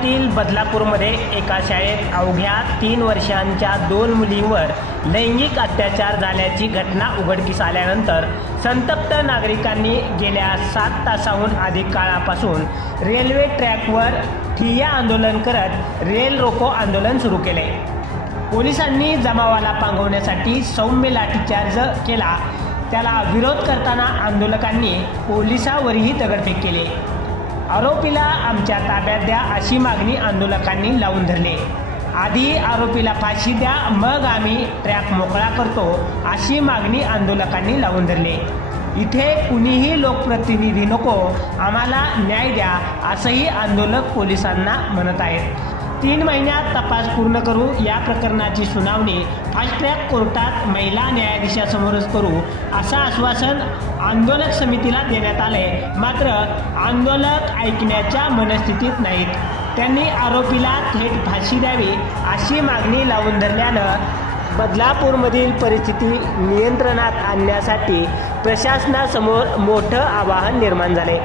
जिल्ह्यातील बदलापूरमध्ये एका शाळेत अवघ्या 3 वर्षांच्या 2 मुलींवर लैंगिक अत्याचार झाल्याची घटना उघडकीस आल्यानंतर संतप्त नागरिकांनी गेल्या 7 तासाहून अधिक काळापासून रेल्वे ट्रॅकवर ठिय्या आंदोलन करत रेल रोको आंदोलन सुरू केले। पोलिसांनी जमावाला पांगवण्यासाठी सौम्य लाठीचार्ज केला। त्याला विरोध करताना आंदोलकांनी पोलिसांवरही दगडफेक केली। आरोपीला आमच्या ताब्यात द्या अशी मागणी आंदोलकांनी लावून धरली। आधी आरोपीला फाशी द्या, मग आम्ही ट्रॅक मोकळा करतो अशी मागणी आंदोलकांनी लावून धरली। इथे कुणीही लोकप्रतिनिधी नको, आम्हाला न्याय द्या असंही आंदोलक पोलिसांना म्हणत आहेत। 3 महिन्यात तपास पूर्ण करू, या प्रकरणाची सुनावणी फास्ट ट्रॅक कोर्टात महिला न्यायाधीशासमोरच करू असं आश्वासन आंदोलक समितीला देण्यात आले। मात्र आंदोलक ऐकण्याच्या मनस्थितीत नाहीत। त्यांनी आरोपीला थेट फाशी द्यावी अशी मागणी लावून धरल्यानं बदलापूरमधील परिस्थिती नियंत्रणात आणण्यासाठी प्रशासनासमोर मोठं आव्हान निर्माण झाले।